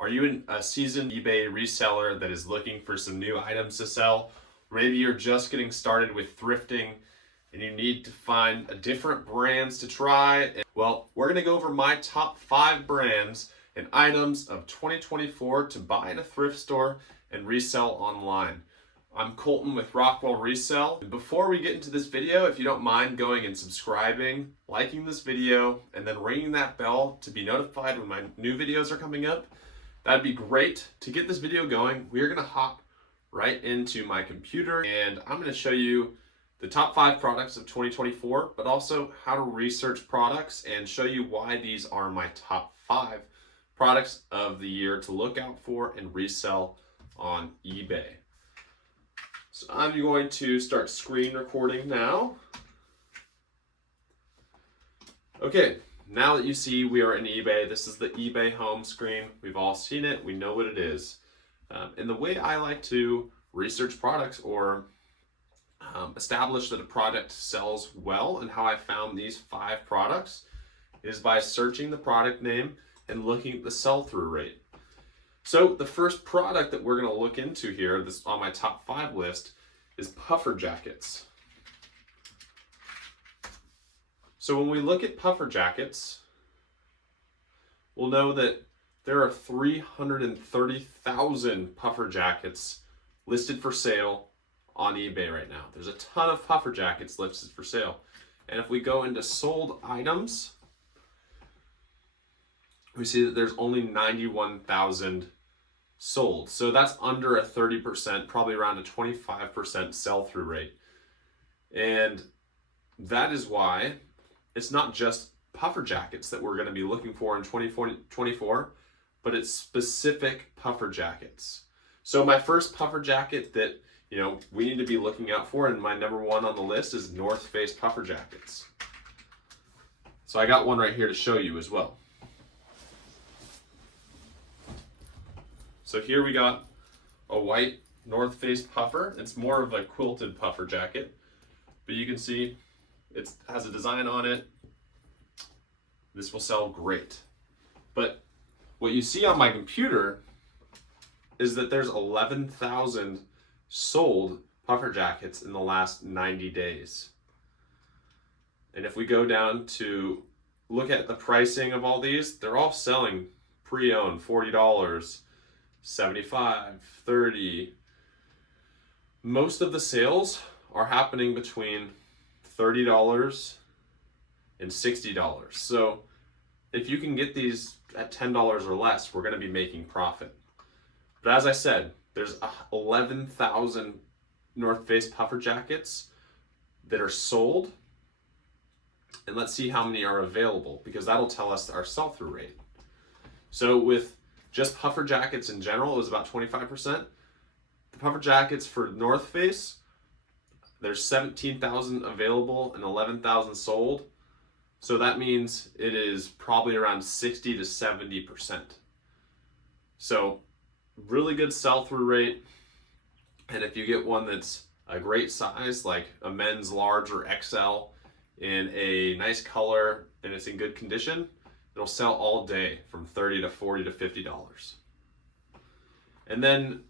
Are you a seasoned eBay reseller that is looking for some new items to sell? Maybe you're just getting started with thrifting and you need to find different brands to try. Well, we're going to go over my top 5 brands and items of 2024 to buy in a thrift store and resell online. I'm Colton with Rockwell Resell. Before we get into this video, if you don't mind going and subscribing, liking this video, and then ringing that bell to be notified when my new videos are coming up, that'd be great. To get this video going, we are gonna hop right into my computer and I'm gonna show you the top 5 products of 2024, but also how to research products and show you why these are my top 5 products of the year to look out for and resell on eBay. So I'm going to start screen recording now. Okay, now that you see we are in eBay, this is the eBay home screen. We've all seen it, we know what it is. And the way I like to research products or establish that a product sells well and how I found these 5 products is by searching the product name and looking at the sell-through rate. So the first product that we're going to look into here, this on my top 5 list, is puffer jackets. So when we look at puffer jackets, we'll know that there are 330,000 puffer jackets listed for sale on eBay right now. There's a ton of puffer jackets listed for sale. And if we go into sold items, we see that there's only 91,000 sold. So that's under a 30%, probably around a 25% sell-through rate. And that is why it's not just puffer jackets that we're going to be looking for in 2024, but it's specific puffer jackets. So my first puffer jacket that we need to be looking out for, and my number 1 on the list, is North Face puffer jackets. So I got one right here to show you as well. So here we got a white North Face puffer. It's more of a quilted puffer jacket, but you can see it has a design on it. This will sell great. But what you see on my computer is that there's 11,000 sold puffer jackets in the last 90 days. And if we go down to look at the pricing of all these, they're all selling pre-owned, $40, $75, $30. Most of the sales are happening between $30 and $60. So if you can get these at $10 or less, we're going to be making profit. But as I said, there's 11,000 North Face puffer jackets that are sold. And let's see how many are available, because that'll tell us our sell-through rate. So with just puffer jackets in general, it was about 25%. The puffer jackets for North Face, there's 17,000 available and 11,000 sold. So that means it is probably around 60 to 70%. So really good sell-through rate. And if you get one that's a great size, like a men's large or XL, in a nice color and it's in good condition, it'll sell all day from $30 to $40 to $50. And then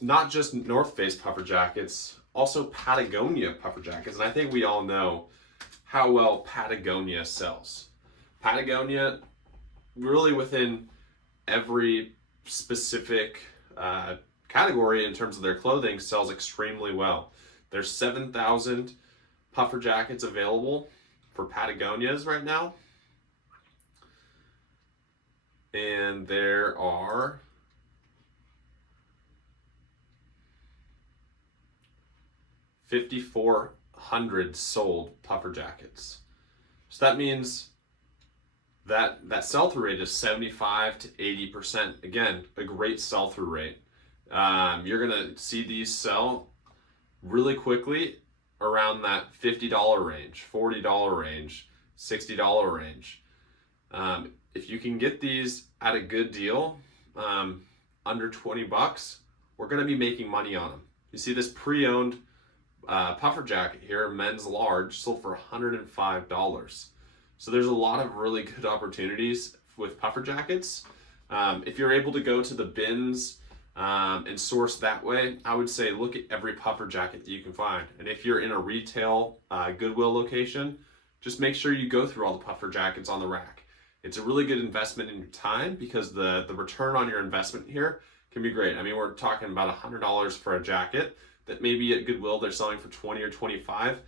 not just North Face puffer jackets, also Patagonia puffer jackets. And I think we all know how well Patagonia sells. Patagonia, really within every specific category in terms of their clothing, sells extremely well. There's 7,000 puffer jackets available for Patagonias right now. And there are 5,400 sold puffer jackets. So that means that sell-through rate is 75 to 80%. Again, a great sell-through rate. You're gonna see these sell really quickly around that $50 range, $40 range, $60 range. If you can get these at a good deal, under 20 bucks, we're gonna be making money on them. You see this pre-owned puffer jacket here, men's large, sold for $105. So there's a lot of really good opportunities with puffer jackets. If you're able to go to the bins and source that way, I would say look at every puffer jacket that you can find. And if you're in a retail Goodwill location, just make sure you go through all the puffer jackets on the rack. It's a really good investment in your time because the return on your investment here can be great. I mean, we're talking about $100 for a jacket that maybe at Goodwill they're selling for 20 or 25.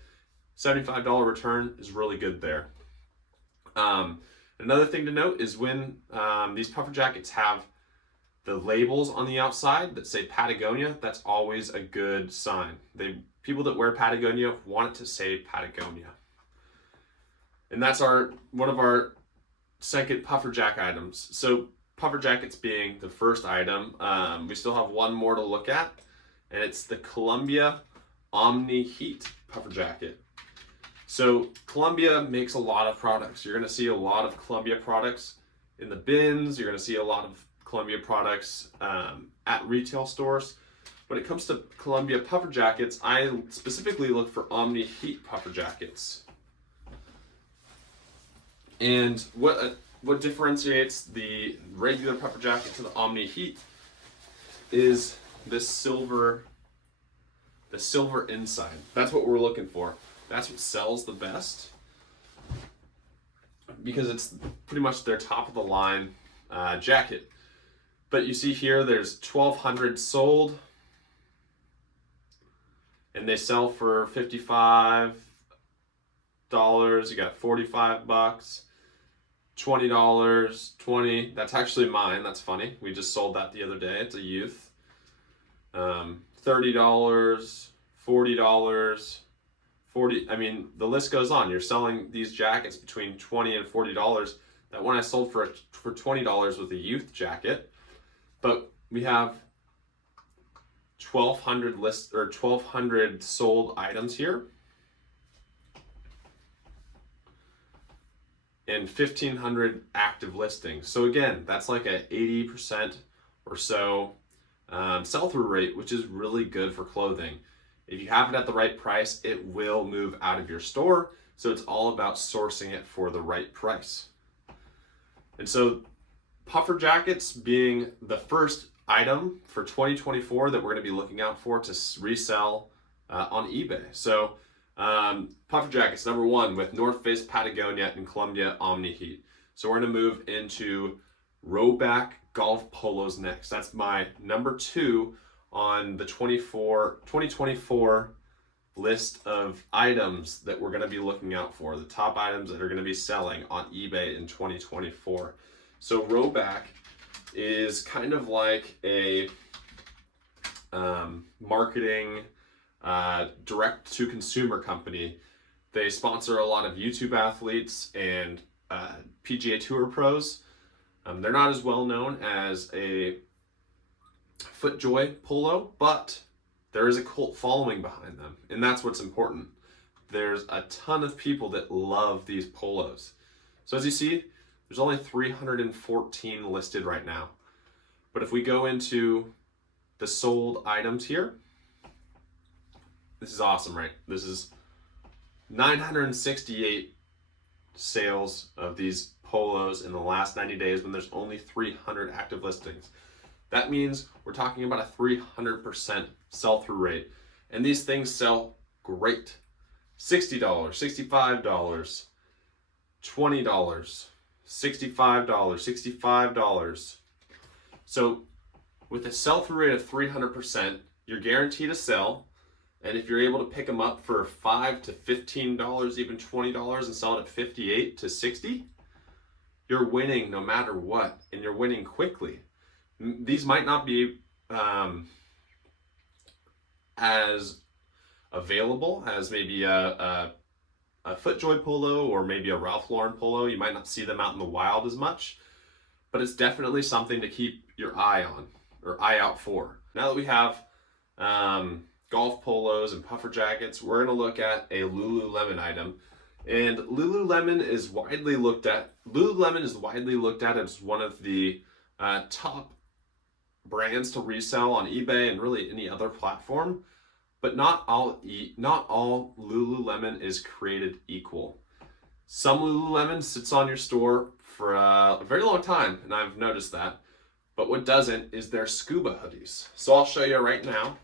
$75 return is really good there. Another thing to note is when these puffer jackets have the labels on the outside that say Patagonia, that's always a good sign. People that wear Patagonia want it to say Patagonia. And that's one of our second puffer jacket items. So puffer jackets being the first item, we still have one more to look at, and it's the Columbia Omni Heat puffer jacket. So Columbia makes a lot of products. You're gonna see a lot of Columbia products in the bins. You're gonna see a lot of Columbia products at retail stores. When it comes to Columbia puffer jackets, I specifically look for Omni Heat puffer jackets. And what differentiates the regular puffer jacket to the Omni Heat is this silver inside. That's what we're looking for. That's what sells the best because it's pretty much their top of the line jacket. But you see here, there's 1,200 sold, and they sell for $55. You got $45, $20, $20. That's actually mine. That's funny. We just sold that the other day. It's a youth. $30, $40, $40. I mean, the list goes on. You're selling these jackets between $20 and $40. That one I sold for $20 was a youth jacket. But we have 1,200 sold items here, and 1,500 active listings. So again, that's like a 80% or so sell-through rate, which is really good for clothing. If you have it at the right price, it will move out of your store. So it's all about sourcing it for the right price. And so puffer jackets being the first item for 2024 that we're going to be looking out for to resell on eBay. So puffer jackets, number one, with North Face, Patagonia, and Columbia Omni Heat. So we're going to move into rowback golf polos next. That's my number two on the 2024 list of items that we're going to be looking out for, the top items that are going to be selling on eBay in 2024. So rowback is kind of like a marketing direct to consumer company. They sponsor a lot of YouTube athletes and PGA Tour pros. They're not as well known as a FootJoy polo, but there is a cult following behind them, and that's what's important. There's a ton of people that love these polos. So as you see, there's only 314 listed right now. But if we go into the sold items here, this is awesome, right? This is 968 sales of these polos in the last 90 days when there's only 300 active listings. That means we're talking about a 300% sell-through rate. And these things sell great. $60, $65, $20, $65, $65. So with a sell-through rate of 300%, you're guaranteed to sell. And if you're able to pick them up for $5 to $15, even $20, and sell it at $58 to $60, you're winning no matter what, and you're winning quickly. These might not be as available as maybe a FootJoy polo or maybe a Ralph Lauren polo. You might not see them out in the wild as much, but it's definitely something to keep your eye on or eye out for. Now that we have golf polos and puffer jackets, we're going to look at a Lululemon item. And Lululemon is widely looked at as one of the top brands to resell on eBay and really any other platform. But not all Lululemon is created equal. Some Lululemon sits on your store for a very long time, and I've noticed that. But what doesn't is their Scuba Hoodies. So I'll show you right now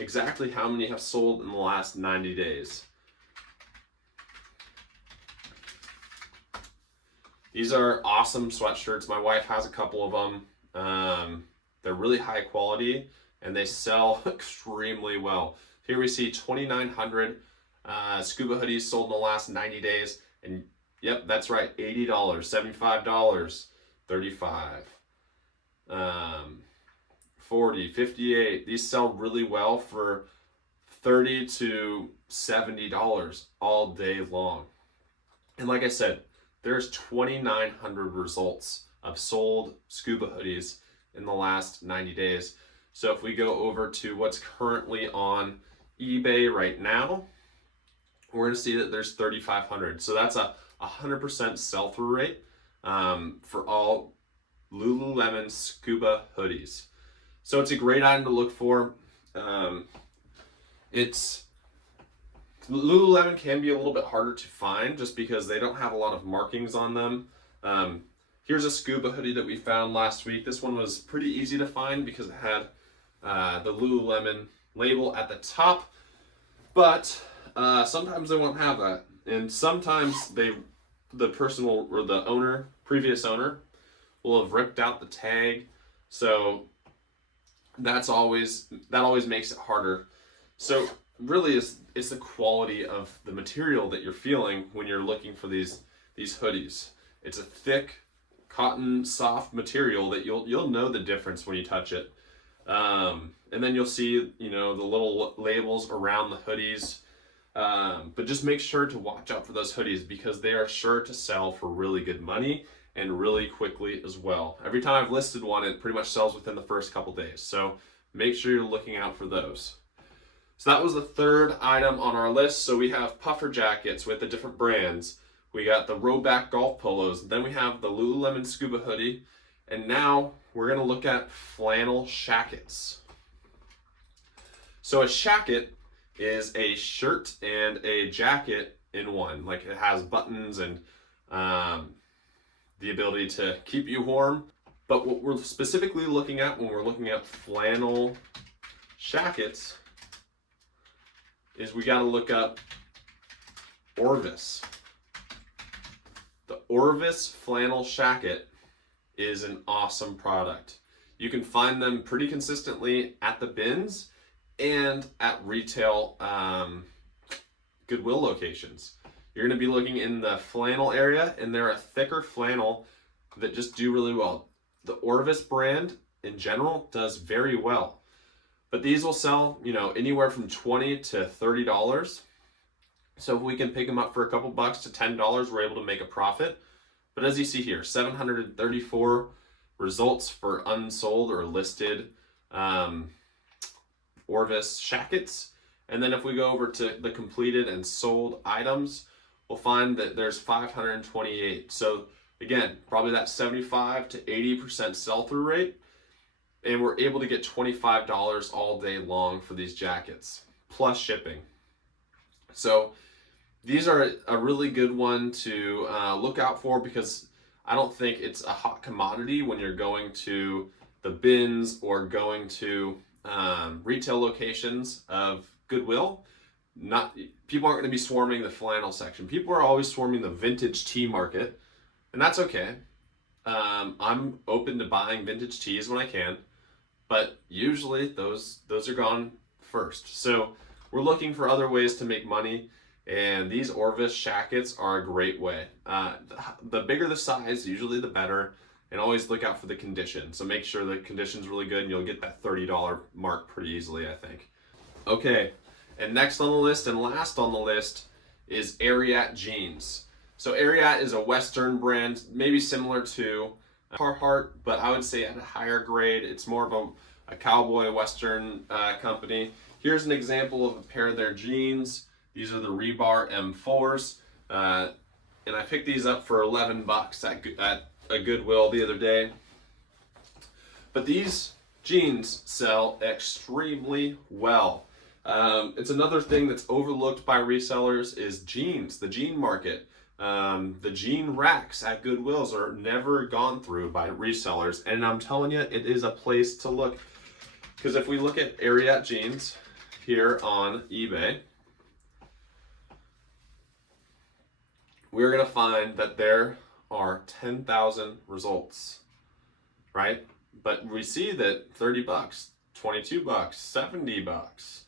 exactly how many have sold in the last 90 days. These are awesome sweatshirts. My wife has a couple of them. They're really high quality and they sell extremely well. Here we see 2,900 Scuba Hoodies sold in the last 90 days. And yep, that's right, $80, $75, $35, 40, 58. These sell really well for $30 to $70 all day long. And like I said, there's 2,900 results of sold Scuba Hoodies in the last 90 days. So if we go over to what's currently on eBay right now, we're gonna see that there's 3,500. So that's a 100% sell-through rate for all Lululemon Scuba Hoodies. So it's a great item to look for. Lululemon can be a little bit harder to find just because they don't have a lot of markings on them. Here's a Scuba hoodie that we found last week. This one was pretty easy to find because it had the Lululemon label at the top, but sometimes they won't have that. And sometimes the person will, or the owner, previous owner, will have ripped out the tag. So that always makes it harder. So really it's the quality of the material that you're feeling when you're looking for these hoodies. It's a thick cotton soft material that you'll know the difference when you touch it. And then you'll see, you know, the little labels around the hoodies. But just make sure to watch out for those hoodies because they are sure to sell for really good money and really quickly as well. Every time I've listed one, it pretty much sells within the first couple days. So make sure you're looking out for those. So that was the third item on our list. So we have puffer jackets with the different brands. We got the Rowback golf polos. Then we have the Lululemon Scuba hoodie. And now we're gonna look at flannel shackets. So a shacket is a shirt and a jacket in one. Like it has buttons and the ability to keep you warm. But what we're specifically looking at when we're looking at flannel shackets is we got to look up Orvis. The Orvis flannel shacket is an awesome product. You can find them pretty consistently at the bins and at retail Goodwill locations. You're going to be looking in the flannel area, and they're a thicker flannel that just do really well. The Orvis brand in general does very well, but these will sell, you know, anywhere from $20 to $30. So if we can pick them up for a couple bucks to $10, we're able to make a profit. But as you see here, 734 results for unsold or listed Orvis shackets. And then if we go over to the completed and sold items, we'll find that there's 528. So again, probably that 75 to 80% sell-through rate. And we're able to get $25 all day long for these jackets, plus shipping. So these are a really good one to look out for because I don't think it's a hot commodity when you're going to the bins or going to retail locations of Goodwill. People aren't going to be swarming the flannel section. People are always swarming the vintage tee market, and that's okay. I'm open to buying vintage tees when I can, but usually those are gone first. So we're looking for other ways to make money, and these Orvis shackets are a great way. The bigger the size, usually the better, and always look out for the condition. So make sure the condition's really good and you'll get that $30 mark pretty easily, I think. Okay, and next on the list and last on the list is Arat Jeans. So Arat is a Western brand, maybe similar to Carhartt, but I would say at a higher grade. It's more of a cowboy Western company. Here's an example of a pair of their jeans. These are the Rebar M4s, and I picked these up for 11 bucks at a Goodwill the other day. But these jeans sell extremely well. It's another thing that's overlooked by resellers is jeans, the jean market. The jean racks at Goodwills are never gone through by resellers, and I'm telling you, it is a place to look. Because if we look at Arat Jeans here on eBay, we're going to find that there are 10,000 results, right? But we see that 30 bucks, 22 bucks, 70 bucks,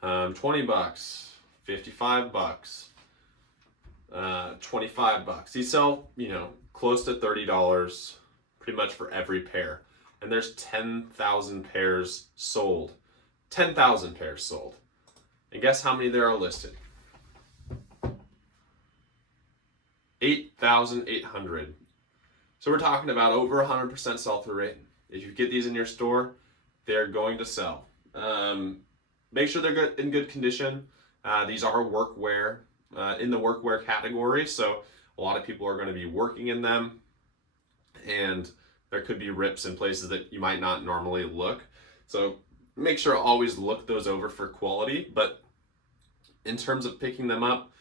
20 bucks, 55 bucks, 25 bucks. These sell, close to $30 pretty much for every pair. And there's 10,000 pairs sold. 10,000 pairs sold. And guess how many there are listed? 8,800. So we're talking about over 100% sell-through rate. If you get these in your store, they're going to sell. Make sure they're in good condition. These are workwear, in the workwear category, so a lot of people are going to be working in them, and there could be rips in places that you might not normally look. So make sure to always look those over for quality. But in terms of picking them up,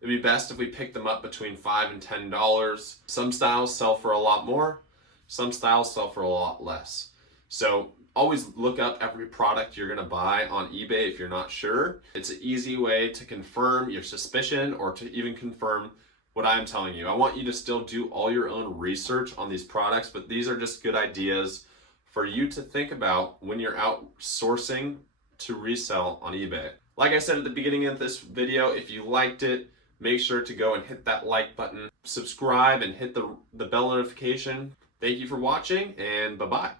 it'd be best if we pick them up between $5 and $10. Some styles sell for a lot more. Some styles sell for a lot less. So always look up every product you're gonna buy on eBay if you're not sure. It's an easy way to confirm your suspicion or to even confirm what I'm telling you. I want you to still do all your own research on these products, but these are just good ideas for you to think about when you're out sourcing to resell on eBay. Like I said at the beginning of this video, if you liked it, make sure to go and hit that like button, subscribe, and hit the bell notification. Thank you for watching, and bye-bye.